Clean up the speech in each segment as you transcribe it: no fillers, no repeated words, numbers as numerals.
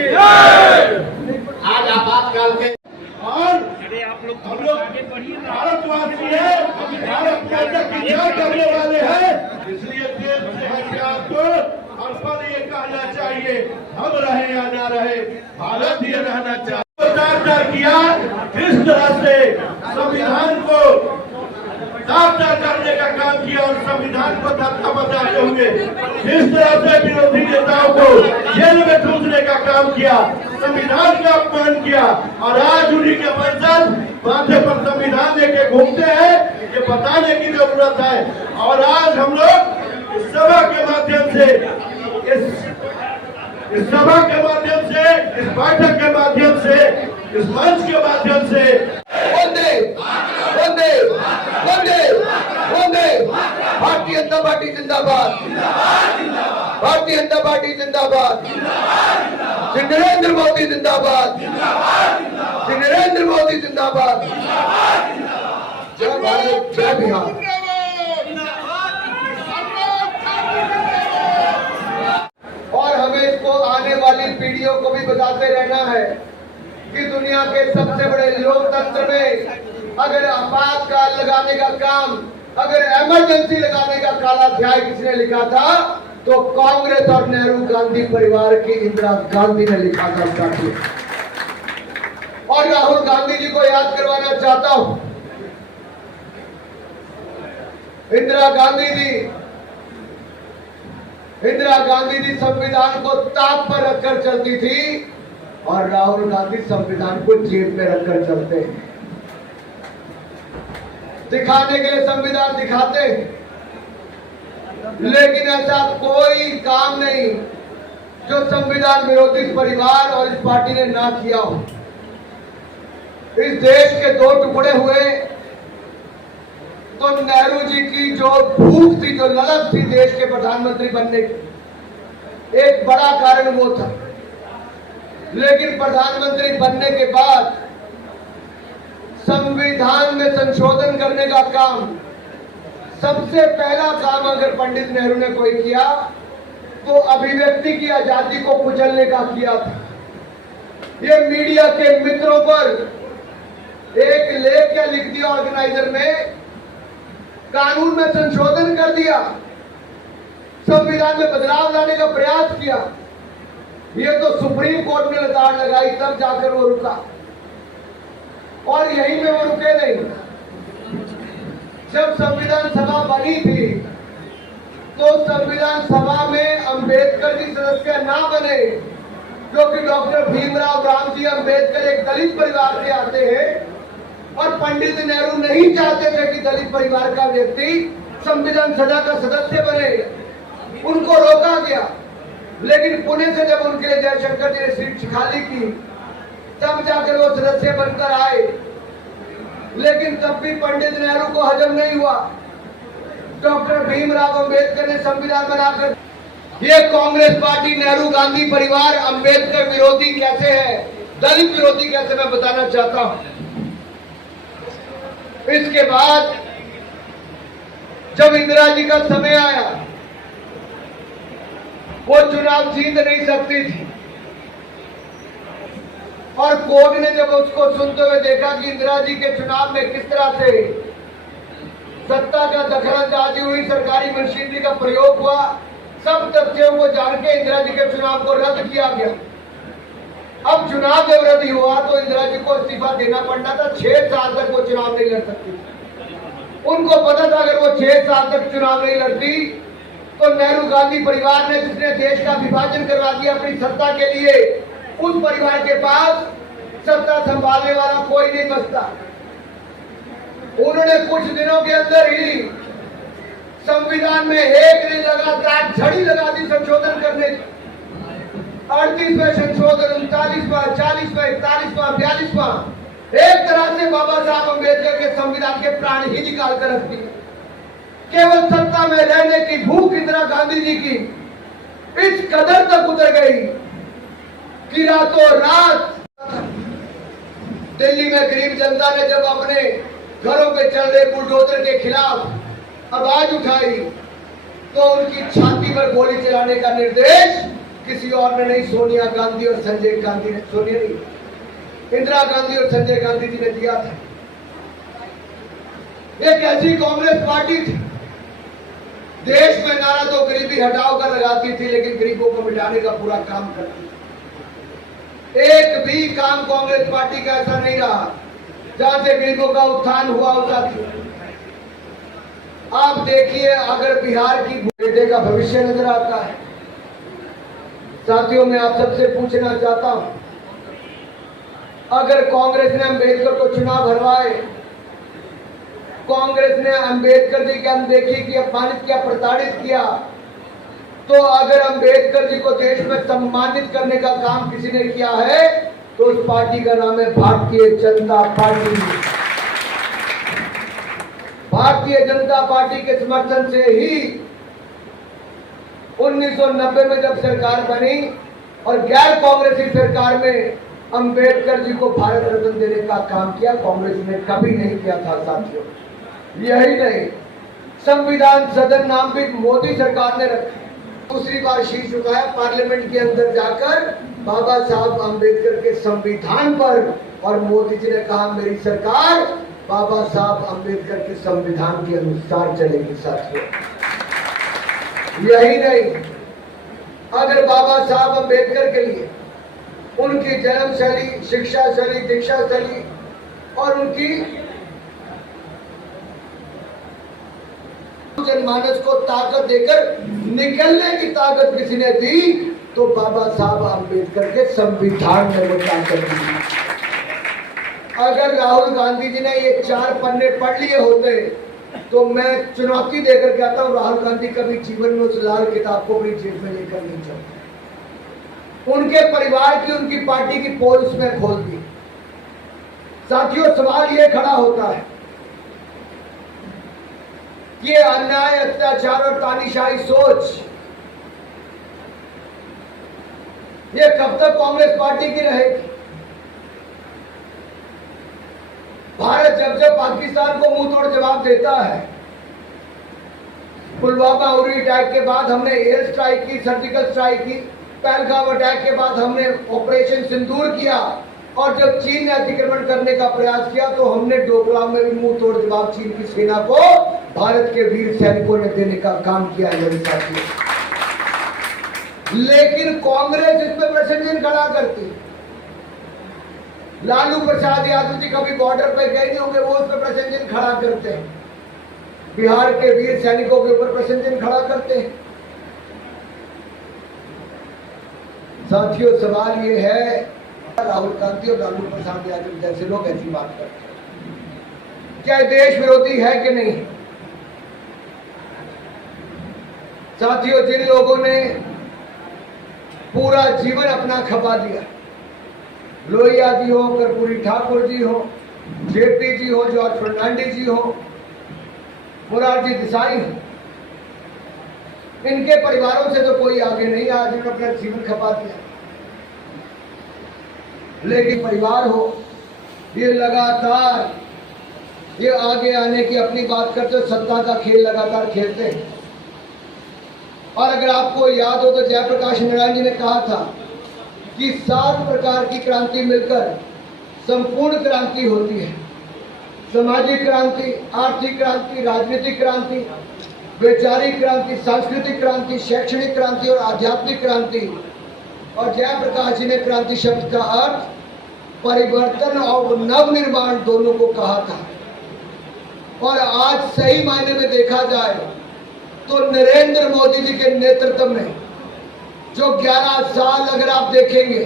आज आपातकाल के और हम लोग भारतवासी है, भारत माता की जय करने वाले हैं, इसलिए देश से हथियार को और पर ये कहना चाहिए, हम रहे या ना रहे, भारत ही रहना चाहिए। किया किस तरह से संविधान को दाखिल करने का काम किया और संविधान को धक्का बताते हुए किस तरह से विरोधी नेताओं को जेल में ठूसने का काम किया, संविधान का अपमान किया, और आज उन्हीं के वंशज माथे पर संविधान लेके घूमते हैं, ये बताने की जरूरत है। और आज हम लोग इस सभा के माध्यम से, इस सभा के माध्यम से, इस बैठक के माध्यम से, इस मंच के माध्यम से वंदे वंदे वंदे वंदे भारतीय जनता पार्टी जिंदाबाद, भारतीय जनता पार्टी जिंदाबाद, श्री नरेंद्र मोदी जिंदाबाद, श्री नरेंद्र मोदी जिंदाबाद, जय भारत जय बिहार। और हमें इसको आने वाली पीढ़ियों को भी बताते रहना है कि दुनिया के सबसे बड़े लोकतंत्र में अगर आपातकाल लगाने का काम, अगर इमरजेंसी लगाने का काला अध्याय किसने लिखा था, तो कांग्रेस और नेहरू गांधी परिवार की इंदिरा गांधी ने लिखा था साथियों। और राहुल गांधी जी को याद करवाना चाहता हूं, इंदिरा गांधी जी संविधान को ताक पर रखकर चलती थी और राहुल गांधी संविधान को जेब में रखकर चलते हैं। दिखाने के लिए संविधान दिखाते हैं, लेकिन ऐसा कोई काम नहीं जो संविधान विरोधी परिवार और इस पार्टी ने ना किया हो। इस देश के दो टुकड़े हुए तो नेहरू जी की जो भूख थी, जो ललक थी देश के प्रधानमंत्री बनने की, एक बड़ा कारण वो था। लेकिन प्रधानमंत्री बनने के बाद संविधान में संशोधन करने का काम, सबसे पहला काम अगर पंडित नेहरू ने कोई किया तो अभिव्यक्ति की आजादी को कुचलने का किया था। ये मीडिया के मित्रों पर एक लेख क्या लिख दिया ऑर्गेनाइजर में, कानून में संशोधन कर दिया, संविधान में बदलाव लाने का प्रयास किया। ये तो सुप्रीम कोर्ट ने लताड़ लगाई, तब जाकर वो रुका, और यहीं में वो रुके नहीं। जब संविधान सभा बनी थी तो संविधान सभा में अंबेडकर जी सदस्य ना बने, जो कि डॉक्टर भीमराव रामजी अंबेडकर एक दलित परिवार से आते हैं, और पंडित नेहरू नहीं चाहते थे कि दलित परिवार का व्यक्ति संविधान सभा का सदस्य बने। उनको रोका गया, लेकिन पुणे से जब उनके लिए जयशंकर जी ने सीट खाली की, तब जाकर वो सदस्य बनकर आए। लेकिन तब भी पंडित नेहरू को हजम नहीं हुआ। डॉक्टर भीमराव अंबेडकर ने संविधान बनाकर, ये कांग्रेस पार्टी नेहरू गांधी परिवार अंबेडकर विरोधी कैसे है, दलित विरोधी कैसे, मैं बताना चाहता हूं। इसके बाद जब इंदिरा जी का समय आया, वो चुनाव जीत नहीं सकती थी, और कोर्ट ने जब उसको सुनते हुए देखा कि इंदिरा जी के चुनाव में किस तरह से सत्ता का दखलंदाजी हुई, सरकारी मशीनरी का प्रयोग हुआ, सब तथ्यों को जान के इंदिरा जी के चुनाव को रद्द किया गया। अब चुनाव जब रद्द हुआ तो इंदिरा जी को इस्तीफा देना पड़ना था। 6 साल तक वो चुनाव नहीं लड़ सकती। उनको पता था अगर वो 6 साल तक चुनाव नहीं लड़ती तो नेहरू गांधी परिवार ने, जिसने देश का विभाजन करवा दिया अपनी सत्ता के लिए, उस परिवार के पास सत्ता संभालने वाला कोई नहीं बचता। उन्होंने कुछ दिनों के अंदर ही संविधान में एक नहीं लगातार झड़ी लगा दी संशोधन करने की। 38वां संशोधन, 39वां, 40वां, 41वां, 42वां, एक तरह से बाबा साहब अम्बेडकर के संविधान के प्राण ही निकाल कर रख दिए। केवल सत्ता में रहने की भूख इंदिरा गांधी जी की इस कदर तक उतर गई कि रातों रात दिल्ली में गरीब जनता ने जब अपने घरों पे चल रहे बुलडोजर के खिलाफ आवाज उठाई तो उनकी छाती पर गोली चलाने का निर्देश किसी और ने नहीं, सोनिया गांधी और संजय गांधी ने, सोनिया नहीं, इंदिरा गांधी और संजय गांधी जी ने दिया था। एक ऐसी कांग्रेस पार्टी थी, देश में नारा तो गरीबी हटाओ कर लगाती थी, लेकिन गरीबों को मिटाने का पूरा काम करती थी। एक भी काम कांग्रेस पार्टी का ऐसा नहीं रहा जहां से गरीबों का उत्थान हुआ होता था। आप देखिए, अगर बिहार की बेटे का भविष्य नजर आता है। साथियों, मैं आप सबसे पूछना चाहता हूं, अगर कांग्रेस ने अंबेडकर को चुनाव हरवाए, कांग्रेस ने अंबेडकर जी की अनदेखी की, अपमानित किया, प्रताड़ित किया, तो अगर अंबेडकर जी को देश में सम्मानित करने का काम किसी ने किया है तो उस पार्टी का नाम है भारतीय जनता पार्टी। भारतीय जनता पार्टी के समर्थन से ही 1990 में जब सरकार बनी और गैर कांग्रेसी सरकार में अंबेडकर जी को भारत रत्न देने का काम किया, कांग्रेस ने कभी नहीं किया था। साथियों, यही नहीं, संविधान सदन नाम भी मोदी सरकार ने रखा। दूसरी बार शीश झुकाया पार्लियामेंट के अंदर जाकर बाबा साहब अंबेडकर के संविधान पर, और मोदी जी ने कहा मेरी सरकार बाबा साहब अंबेडकर के संविधान के अनुसार चलेगी। साथियों, यही नहीं, अगर बाबा साहब अंबेडकर के लिए उनकी जन्मशैली, शिक्षा शैली, दीक्षा शैली और उनकी जनमानस को ताकत देकर निकलने की ताकत किसी ने दी तो बाबा साहब अंबेडकर के संविधान ने वो ताकत दी। अगर राहुल गांधी जी ने ये 4 पन्ने पढ़ लिए होते तो मैं चुनौती देकर कहता हूं, राहुल गांधी कभी जीवन में उस लाल किताब को अपनी जेब में लेकर नहीं चलते। उनके परिवार की, उनकी पार्टी की पोल उसमें खोल दी। साथियों, सवाल ये खड़ा होता है, ये अन्याय, अत्याचार और तानाशाही सोच ये कब तक कांग्रेस पार्टी की रहेगी? भारत जब जब पाकिस्तान को मुंह तोड़ जवाब देता है, पुलवामा उरी अटैक के बाद हमने एयर स्ट्राइक की, सर्जिकल स्ट्राइक की, पहलगाम अटैक के बाद हमने ऑपरेशन सिंदूर किया, और जब चीन ने अतिक्रमण करने का प्रयास किया तो हमने डोकलाम में भी मुंह तोड़ जवाब चीन की सेना को भारत के वीर सैनिकों ने देने का काम किया है मेरे साथियों। लेकिन कांग्रेस इसमें प्रश्न खड़ा करती है। लालू प्रसाद यादव जी कभी बॉर्डर पे गए नहीं होंगे, वो उस पर प्रश्न चिन्ह खड़ा करते हैं। बिहार के वीर सैनिकों के ऊपर प्रश्न चिन्ह खड़ा करते हैं। साथियों, सवाल ये है, राहुल गांधी और लालू प्रसाद यादव जैसे लोग ऐसी बात करते हैं, क्या देश विरोधी है कि नहीं? साथियों, जिन लोगों ने पूरा जीवन अपना खपा दिया, लोहिया जी हो, कर्पूरी ठाकुर जी हो, जेपी जी हो, जॉर्ज फर्नांडिस जी हो, मोरारजी देसाई हो, इनके परिवारों से तो कोई आगे नहीं आया जिन्होंने अपना जीवन खपा दिया। लेकिन परिवार हो, ये लगातार ये आगे आने की अपनी बात करते, सत्ता का खेल लगातार खेलते हैं। और अगर आपको याद हो तो जयप्रकाश नारायण जी ने कहा था कि 7 प्रकार की क्रांति मिलकर संपूर्ण क्रांति होती है। सामाजिक क्रांति, आर्थिक क्रांति, राजनीतिक क्रांति, वैचारिक क्रांति, सांस्कृतिक क्रांति, शैक्षणिक क्रांति और आध्यात्मिक क्रांति। और जयप्रकाश जी ने क्रांति शब्द का अर्थ परिवर्तन और नवनिर्माण दोनों को कहा था। और आज सही मायने में देखा जाए तो नरेंद्र मोदी जी के नेतृत्व में जो 11 साल अगर आप देखेंगे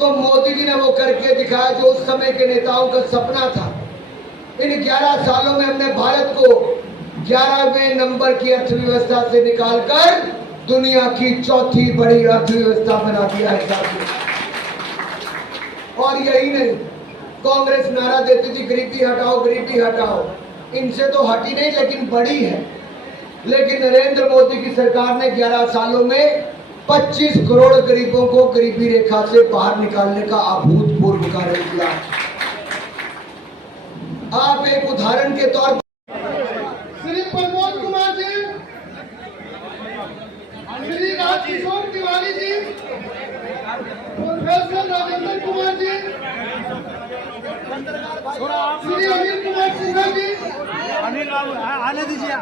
तो मोदी जी ने वो करके दिखाया जो उस समय के नेताओं का सपना था। इन 11 सालों में हमने भारत को 11वें नंबर की अर्थव्यवस्था से निकालकर दुनिया की चौथी बड़ी अर्थव्यवस्था बना दिया है साथियों। और यही नहीं, कांग्रेस नारा देती थी गरीबी हटाओ, गरीबी हटाओ। इनसे तो हटी नहीं लेकिन बड़ी है। लेकिन नरेंद्र मोदी की सरकार ने 11 सालों में 25 करोड़ गरीबों को गरीबी रेखा से बाहर निकालने का अभूतपूर्व कार्य किया। आप एक उदाहरण के तौर पर श्री प्रमोद कुमार जी, श्री जी, किशोर तिवारी जी, प्रोफेसर राजेंद्र कुमार जी, श्री अनिल कुमार सिन्हा जी, अनिल बाबू आने दीजिए।